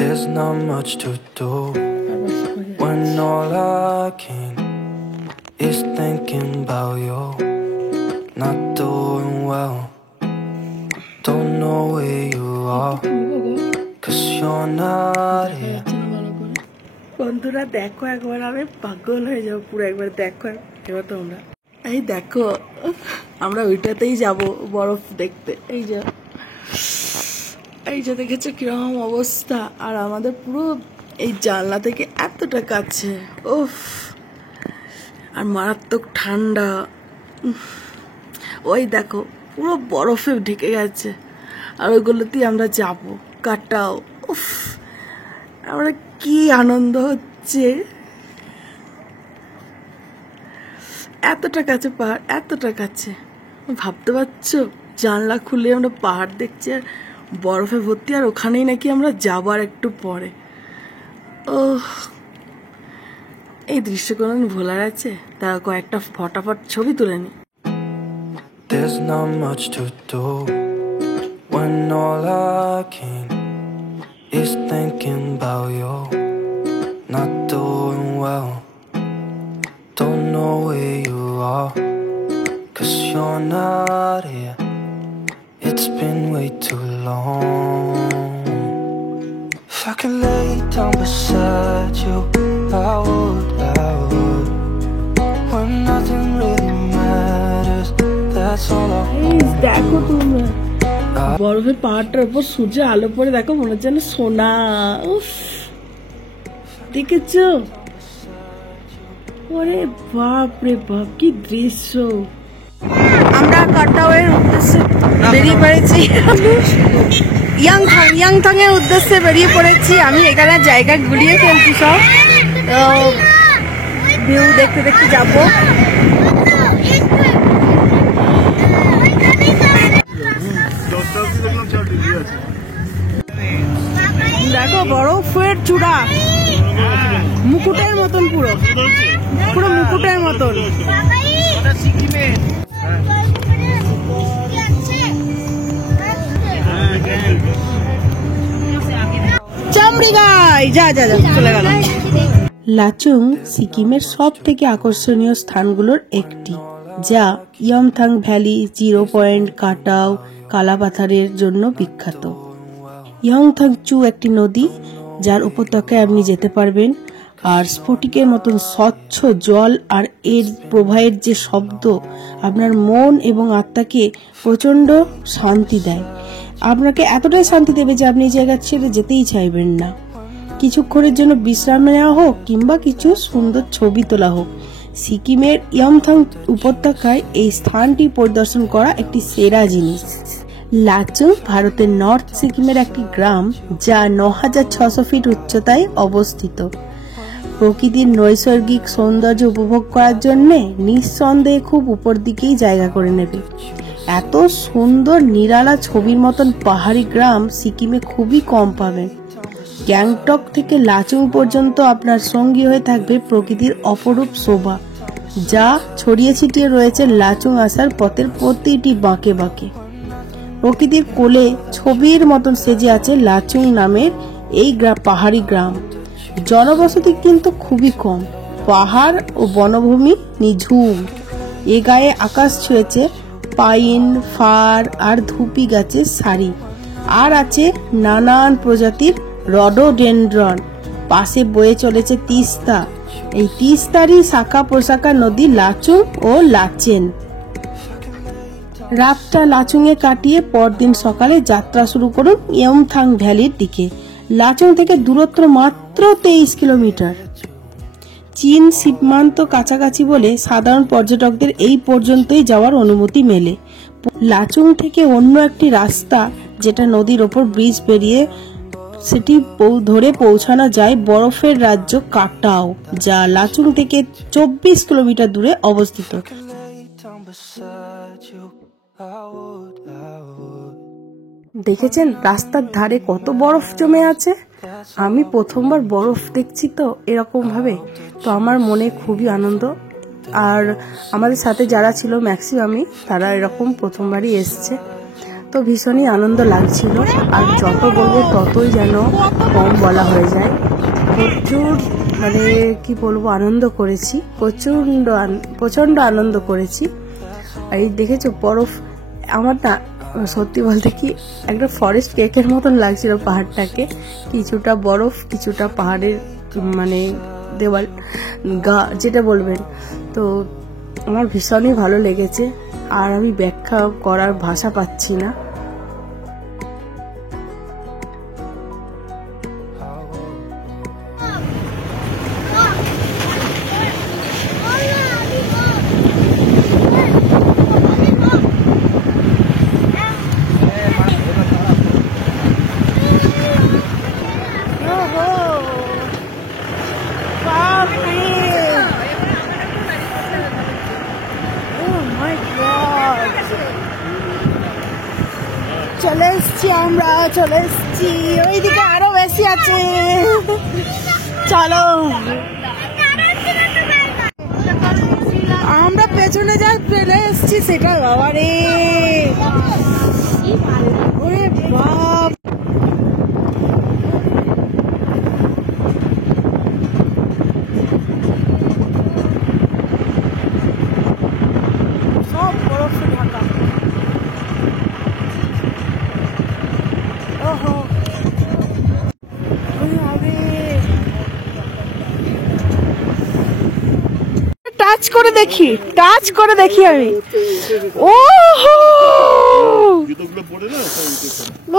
There's not much to do when all I can is thinking about you. Not doing well, don't know where you are, 'cause you're not here. বন্ধুরা দেখো, একবার আমি পাগল হয়ে যাবো পুরো, একবার দেখো এবার তোমরা। এই দেখো আমরা ওইটাতেই যাব বরফ দেখতে। এই যে দেখেছো কিরকম অবস্থা, আর আমাদের পুরো এই জানলা থেকে এতটা কাছে। উফ, আর মারাত্মক ঠান্ডা। ওই দেখো পুরো বরফে ঢেকে গেছে, আর ওইগুলোতেই আমরা যাব। কাটাও, উফ, আমরা কি আনন্দ হচ্ছে। এতটা কাছে পাহাড়, এতটা কাছে, ভাবতে পারছো? জানলা খুলে আমরা পাহাড় দেখছি আর বরফে ভর্তি, আর ওখানেই নাকি আমরা যাবার একটু পরে। ও, এই দৃশ্য কোনোদিন ভোলার আছে? তারা কয়েকটা ফটাফট ছবি তুলে নি। There's not much to do when all I can is thinking about you. Not doing well, don't know where you are, 'cause you're not here. It's been way too long. If I could lay down beside you, I would. When nothing really matters, that's all I want. দেখো তোমরা বরফের পাহাড়টার উপর সূর্যের আলো পড়ে, দেখো মনে হচ্ছে যেন সোনা। উফ, দেখেছো? ওরে বাপ রে বাপ, কি দৃশ্য। আমরা কাটাওয়ের উদ্দেশ্যে বেরিয়ে পড়েছি, ইয়াংথাং এর উদ্দেশ্যে বেরিয়ে পড়েছি। আমি এখানে জায়গা ঘুরিয়ে ফেলছি সব, ভিউ দেখতে দেখতে যাবো। দেখো বরফের চূড়া, মুকুটের মতন, পুরো পুরো মুকুটের মতন। চামড়ি গাই, যা যা যা, চলে গেল। লাচুং সিকিমের সব থেকে আকর্ষণীয় স্থানগুলোর একটি, যা ইয়মথাং ভ্যালি, জিরো পয়েন্ট, কাটাও, কালাপাথারের জন্য বিখ্যাত। ইয়মথাং চু একটি নদী যার উপত্যকায় আপনি যেতে পারবেন, আর স্ফটিকের মতন স্বচ্ছ জল আর এর প্রবাহের যে শব্দ আপনার মন এবং আত্মাকে প্রচন্ড শান্তি দেয়। আপনাকে এতটাই শান্তি দেবে যে আপনি এই জায়গা ছেড়ে যেতেই চাইবেন না। কিছুক্ষণের জন্য বিশ্রাম নেওয়া হোক কিংবা কিছু সুন্দর ছবি তোলা হোক, সিকিমের ইয়মথাং উপত্যকায় এই স্থানটি পরিদর্শন করা একটি সেরা জিনিস। লাচুং ভারতের নর্থ সিকিমের একটি গ্রাম, যা ৯৬০০ ফিট উচ্চতায় অবস্থিত। প্রকৃতির নৈসর্গিক সৌন্দর্য উপভোগ করার জন্য নিঃসন্দেহে খুব উপর দিকেই জায়গা করে নেবে। এত সুন্দর নিরালা ছবির মতন পাহাড়ি গ্রাম সিকিমে খুবই কম পাবেন। গ্যাংটক থেকে লাচুং পর্যন্ত আপনার সঙ্গী হয়ে থাকবে প্রকৃতির অপরূপ শোভা, যা ছড়িয়ে ছিটিয়ে রয়েছে লাচুং আসার পথের প্রতিটি বাঁকে বাঁকে। প্রকৃতির কোলে ছবির মতন সেজে আছে লাচুং নামের এই পাহাড়ি গ্রাম। জনবসতি কিন্তু খুবই কম, পাহাড় ও বনভূমি নিঝুম। এ গায়ে আকাশ ছুঁয়েছে পাইন, ফার আর ধুপি গাছের সারি, আর আছে নানান প্রজাতির রডোডেনড্রন। পাশে বয়ে চলেছে তিস্তা, এই তিস্তারই শাখা প্রশাখা নদী লাচুং ও লাচেন। রাতটা লাচুংয়ে কাটিয়ে পরদিন সকালে যাত্রা শুরু করুন ইয়মথাং ভ্যালির দিকে। লাচুং থেকে দূরত্ব মাত্র 23 কিলোমিটার। চীন সীমান্ত কাছাকাছি বলে সাধারণ পর্যটকদের এই পর্যন্তই যাওয়ার অনুমতি মেলে। লাচুং থেকে অন্য একটি রাস্তা, যেটা নদীর ওপর ব্রিজ পেরিয়ে সেটি ধরে পৌঁছানো যায় বরফের রাজ্য কাটাও, যা লাচুং থেকে 24 কিলোমিটার দূরে অবস্থিত। দেখেছেন রাস্তার ধারে কত বরফ জমে আছে? আমি প্রথমবার বরফ দেখছি তো এরকম ভাবে, তো আমার মনে খুবই আনন্দ। আর আমাদের সাথে যারা ছিল ম্যাক্সিমামই তারা এরকম প্রথমবারই এসছে। তো ভীষণই আনন্দ লাগছিল। আর যত বলবো ততই যেন কম বলা হয়ে যায়। প্রচুর মানে কি বলবো, আনন্দ করেছি, প্রচণ্ড আনন্দ করেছি। এই দেখেছো বরফ, আমার না সত্যি বলতে কি একটা ফরেস্ট কেকের মতন লাগছিল পাহাড়টাকে। কিছুটা বরফ, কিছুটা পাহাড়ের মানে দেওয়াল গা যেটা বলবেন। তো আমার ভীষণই ভালো লেগেছে, আর আমি ব্যাখ্যা করার ভাষা পাচ্ছি না। চলে এসছি আমরা, চলে এসছি। ওইদিকে আরো বেশি আছে, চলো। আমরা পেছনে যা চলে এসছি সেটা বাবা রে, ওরে বাপ। সব বরফে ঢাকা। ওহো, টাচ করে দেখি, টাচ করে দেখি আমি। ওহো,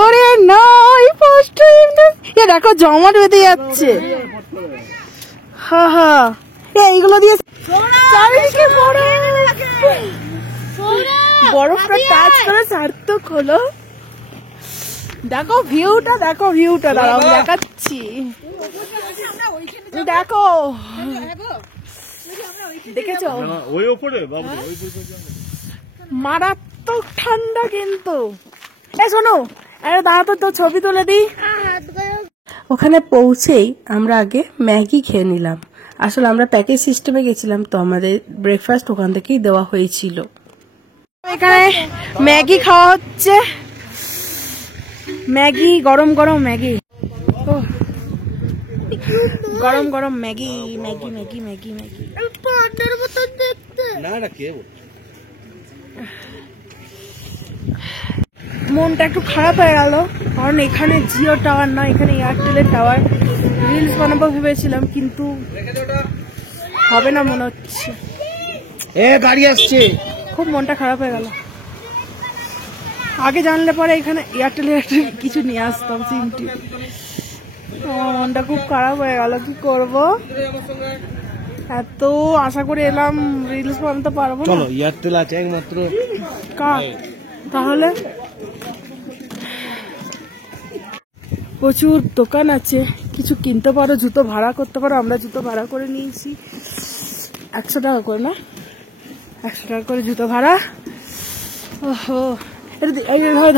ওরে না, ফার্স্ট টাইম দেখো জমাট বেঁধে যাচ্ছে। হ্যাঁ হ্যাঁ, এইগুলো দিয়ে চারিদিকে বরফটা টাচ করে সার্থক হলো। দেখো ভিউটা, দেখো ভিউটা, দাঁড়াও দেখাচ্ছি। দেখো, দেখেছো মারাত্মক ঠান্ডা কিন্তু। শোনো, দাঁড়া তো ছবি তুলে দিই। ওখানে পৌঁছেই আমরা আগে ম্যাগি খেয়ে নিলাম। আসলে আমরা প্যাকেজ সিস্টেমে গেছিলাম, তো আমাদের ব্রেকফাস্ট ওখান থেকেই দেওয়া হয়েছিল। এখানে ম্যাগি খাওয়া হচ্ছে, ম্যাগি, গরম গরম ম্যাগি, গরম গরম Maggi, Maggi Maggi Maggi Maggi. মনটা একটু খারাপ হয়ে গেল, কারণ এখানে জিও টাওয়ার না, এখানে এয়ারটেলের টাওয়ার। রিলস বানাবো ভেবেছিলাম, কিন্তু হবে না মনে হচ্ছে। গাড়ি আসছে, খুব মনটা খারাপ হয়ে গেল। আগে জানলে পরে এখানে এয়ারটেলের কিছু নিয়ে আসতাম, সিম টিম। মনটা খুব খারাপ হয়ে গেল, কি করব। এত আশা করে এলাম, রিলস বানাতে পারবো না। এয়ারটেল আছে একমাত্র, তাহলে প্রচুর দোকান আছে, কিছু কিনতে পারো, জুতো ভাড়া করতে পারো। আমরা জুতো ভাড়া করে নিয়েছি 100 টাকা করে, না 100 টাকা করে জুতো ভাড়া। ওহো,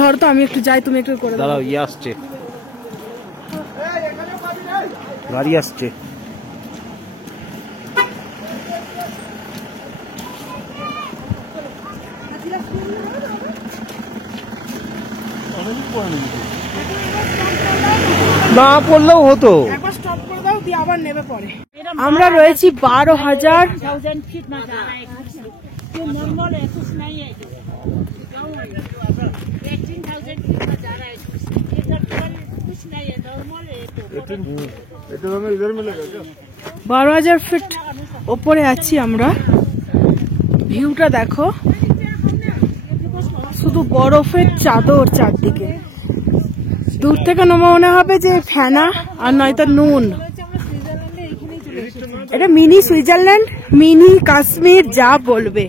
ধর তো, আমি একটু যাই, তুমি একটু করে দাও। আসছে, গাড়ি আসছে। না পড়লেও হতো, একবার স্টপ করে দাও, দিয়ে আবার নেবে পরে। আমরা রয়েছি 12,000 ফিট। ওপরে আছি আমরা। ভিউটা দেখো, শুধু বরফের চাদর চারদিকে। দূর থেকে মনে হবে যে ফেনা, আর নয়তো নুন। এটা মিনি সুইজারল্যান্ড, মিনি কাশ্মীর, যা বলবে।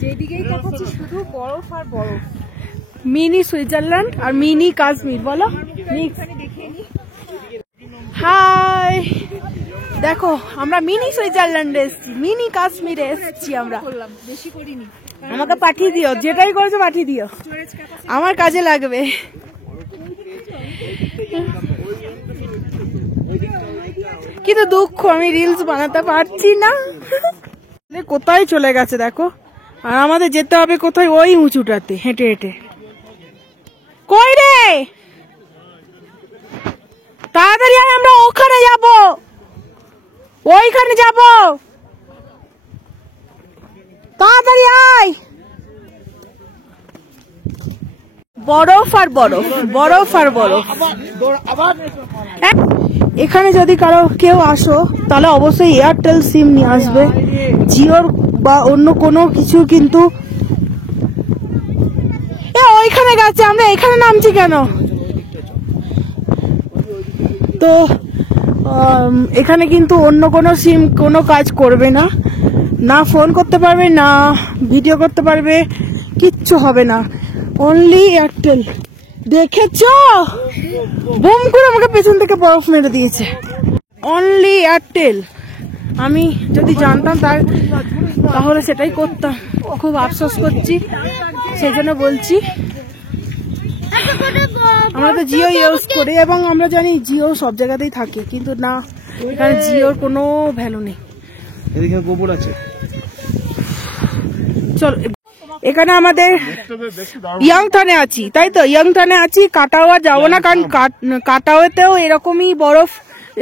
যেদিকেই তাকাচ্ছি শুধু বরফ আর বরফ। মিনি সুইজারল্যান্ড আর মিনি কাশ্মীর, বলো। হাই, দেখো আমরা মিনি সুইজারল্যান্ডে এসেছি, মিনি কাশ্মীরে এসেছি আমরা। বেশি করিনি, আমাকে পাঠিয়ে দিও, যেটাই করেছো পাঠিয়ে দিও, আমার কাজে লাগবে। কিন্তু দুঃখ, আমি রিলস বানাতে পারছি না। কোথায় চলে গেছে দেখো, আর আমাদের যেতে হবে কোথায়, ওই উঁচুটাতে হেঁটে হেঁটে। কই রে, তাড়াতাড়ি আয়, আমরা ওখানে যাব, ওইখানে যাব, তাড়াতাড়ি আয়। বরফ আর বরফ, বরফ আর বরফ। এখানে যদি কেউ আসো তাহলে অবশ্যই এয়ারটেল সিম নিয়ে আসবে, জিওর বা অন্য কোনো কিছু। কিন্তু ওইখানে গেছে, আমরা এখানে নামছি কেন? তো এখানে কিন্তু অন্য কোনো সিম কোনো কাজ করবে না, না ফোন করতে পারবে, না ভিডিও করতে পারবে, কিচ্ছু হবে না, অনলি এয়ারটেল। দেখেছো, বুম করে আমাকে পেছন থেকে বরফ মেরে দিয়েছে। Only Airtel. আমি যদি জানতাম তাহলে সেটাই করতাম। খুব আফসোস করছি, সেই জন্য বলছি। আমরা তো জিও ইউজ করি এবং আমরা জানি জিও সব জায়গাতেই থাকে, কিন্তু না, এখানে জিওর কোনো ভ্যালু নেই। এদিকে গোবর আছে। চল, এখানে আমাদের ইয়াংথানে আছি, তাই তো, ইয়াংথানে আছি। কাটাওয়া যাবো না, কারণ কাটাওয়াতেও এরকমই বরফ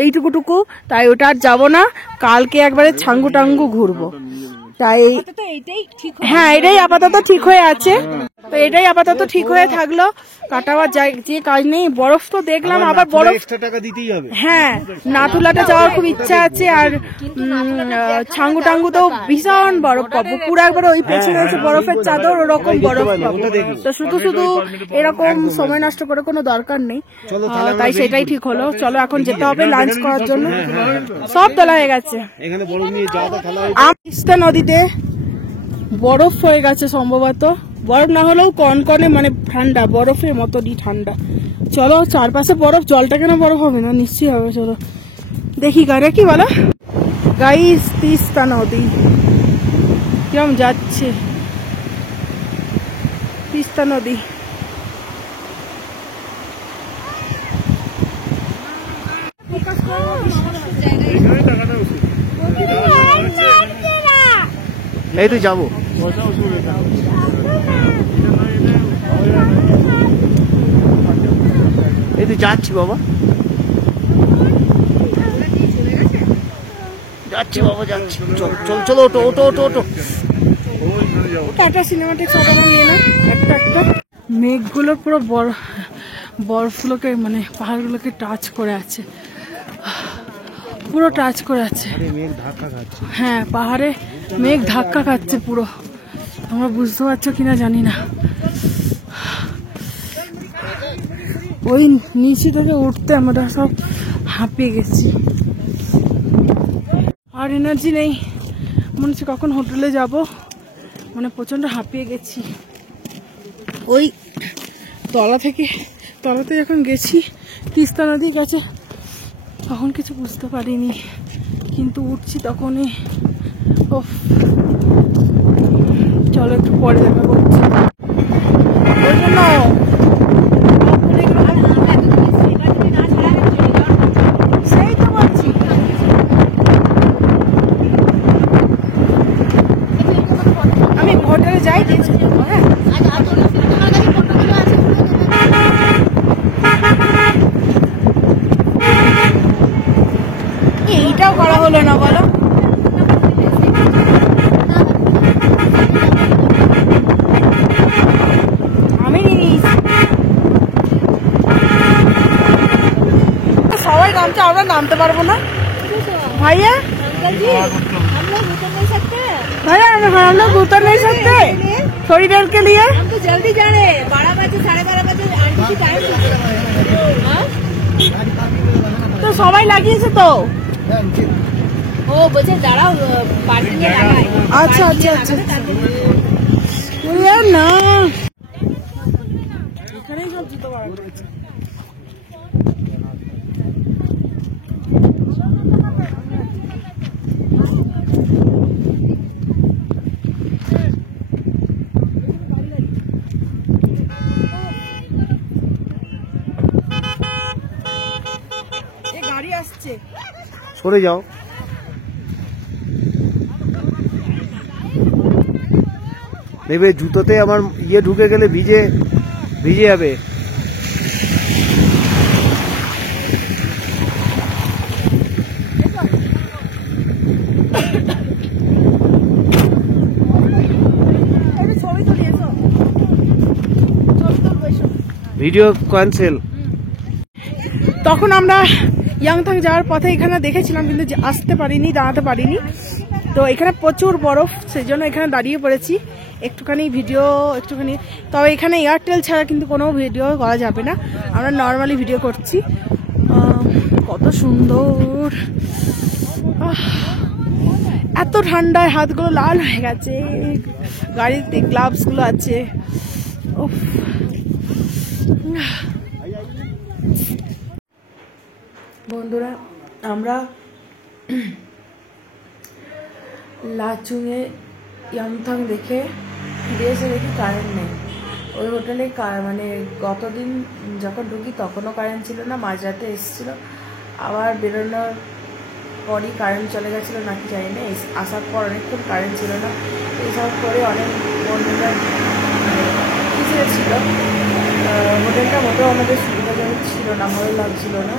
এইটুকুটুকু, তাই ওটা আর যাবো না। কালকে একবারে ছাঙ্গু টাঙ্গু ঘুরবো, তাই হ্যাঁ এটাই আপাতত ঠিক হয়ে আছে। তো এটাই আপাতত ঠিক হয়ে থাকলো। কাটাওয়ার যে কাজ নেই। বরফ তো দেখলাম, আবার বরফ এক্সট্রা টাকা দিতেই হবে। হ্যাঁ, নাথুলাটা যাওয়ার খুব ইচ্ছা আছে। আর ছাঙ্গু টাঙ্গু তো ভীষণ বরফ পাবো, পুরো একবার ওই পেছনে আছে বরফের চাদর, ওরকম বরফ পাবো। তো শুধু এরকম সময় নষ্ট করে কোনো দরকার নেই, তাই সেটাই ঠিক হলো। চলো এখন যেতে হবে লাঞ্চ করার জন্য। সব তোলা হয়ে গেছে। তিস্তা নদীতে বরফ হয়ে গেছে সম্ভবত, বরফ না হলেও কনকনে, মানে ঠান্ডা, বরফের মতনই ঠান্ডা। চলো, চারপাশে বরফ, জলটা কেন বরফ হবে না? নিশ্চয়ই হবে। চলো দেখি গাড়ি, কি বলো গাইস, তিস্তা নদী কিরম যাচ্ছে। তিস্তা নদী এই তো যাবো। এই তো যাচ্ছি বাবা, যাচ্ছি বাবা, যাচ্ছি। চলো, ওটো ওটো ওটো ওটো। টাটা সিনেমাটিক সবাই নিয়ে না একটা একটা। মেঘগুলো পুরো বরফগুলোকে, মানে পাহাড়গুলোকে টাচ করে আছে, পুরো টাচ করে আছে। হ্যাঁ, পাহাড়ে মেঘ ধাক্কা খাচ্ছে পুরো। তোমরা বুঝতে পারছো কিনা জানি না। ওই নিচে থেকে উঠতে আমরা সব হাঁপিয়ে গেছি, আর এনার্জি নেই। মনে হচ্ছে কখন হোটেলে যাব, মানে প্রচন্ড হাঁপিয়ে গেছি। ওই তলাতে যখন গেছি, তিস্তা নদী গেছে, তখন কিছু বুঝতে পারিনি, কিন্তু উঠছি তখনই। চলো একটু পরে দেখা করছি। ওই জন্য সেই তো বলছি, আমি হোটেলে যাই, দিয়েছি। হ্যাঁ, এইটাও করা হলো না বলো। আমি সবাই নামছে, আমরা নামতে পারবো না ভাইয়া। भैया हम लोग उतर नहीं सकते थोड़ी देर के लिए। हम तो जल्दी जा रहे हैं, 12 बजे 12:30 बजे आंटी की टाइम। तो সবাই লাগিয়েছে তো। ও বলছে দাঁড়াও, পার্কিং এ লাগাই। আচ্ছা আচ্ছা আচ্ছা, না এখানেই সব জুতো বার করেছে। গাড়ি আসছে, সরে যাও। নেবে জুতোতে আমার ইয়ে ঢুকে গেলে ভিজে ভিজে যাবে। Video cancel. তখন আমরা ইয়াংথাং যাওয়ার পথে এখানে দেখেছিলাম, কিন্তু আসতে পারিনি, দাঁড়াতে পারিনি। তো এখানে প্রচুর বরফ, সেই জন্য এখানে দাঁড়িয়ে পড়েছি একটুখানি তবে এখানে এয়ারটেল ছাড়া কিন্তু কোনো ভিডিও করা যাবে না, আমরা নর্মালি ভিডিও করছি। কত সুন্দর, এত ঠান্ডায় হাতগুলো লাল হয়ে গেছে, গাড়িতে গ্লাভসগুলো আছে। উফ, বন্ধুরা আমরা লাচুংয়ে ইয়াংথাং দেখে ফিরে এসে দেখি কারেন্ট নেই। ওই হোটেলে মানে গতদিন যখন ঢুকি তখনও কারেন্ট ছিল না, মাঝরাতে এসেছিলো, আবার বেরোনোর পরই কারেন্ট চলে গেছিলো নাকি জানি না। আসার পর অনেকক্ষণ কারেন্ট ছিল না, এসব করে অনেক বন্ধুরা পিছিয়ে ছিল। হোটেলটা মোটেও আমাদের সুবিধাজনক ছিল না, ভালো লাগছিল না।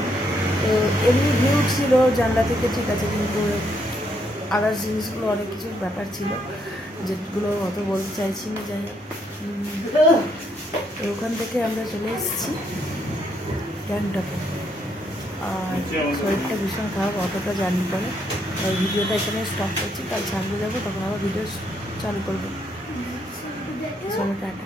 তো এমনি ভিউ ছিল জানলা থেকে, ঠিক আছে, কিন্তু আদার্স জিনিসগুলো অনেক কিছু ব্যাপার ছিল যেগুলো অত বলতে চাইছি না। যাই হোক, ওখান থেকে আমরা চলে এসেছি গ্যাংটকে। আর শরীরটা ভীষণ খারাপ, অতটা জার্নি করে। আর ভিডিওটা এখানে স্টপ করছি, কাল ছাড়তে যাবো, তখন আবার ভিডিও চালু করবো। চলো টাটা।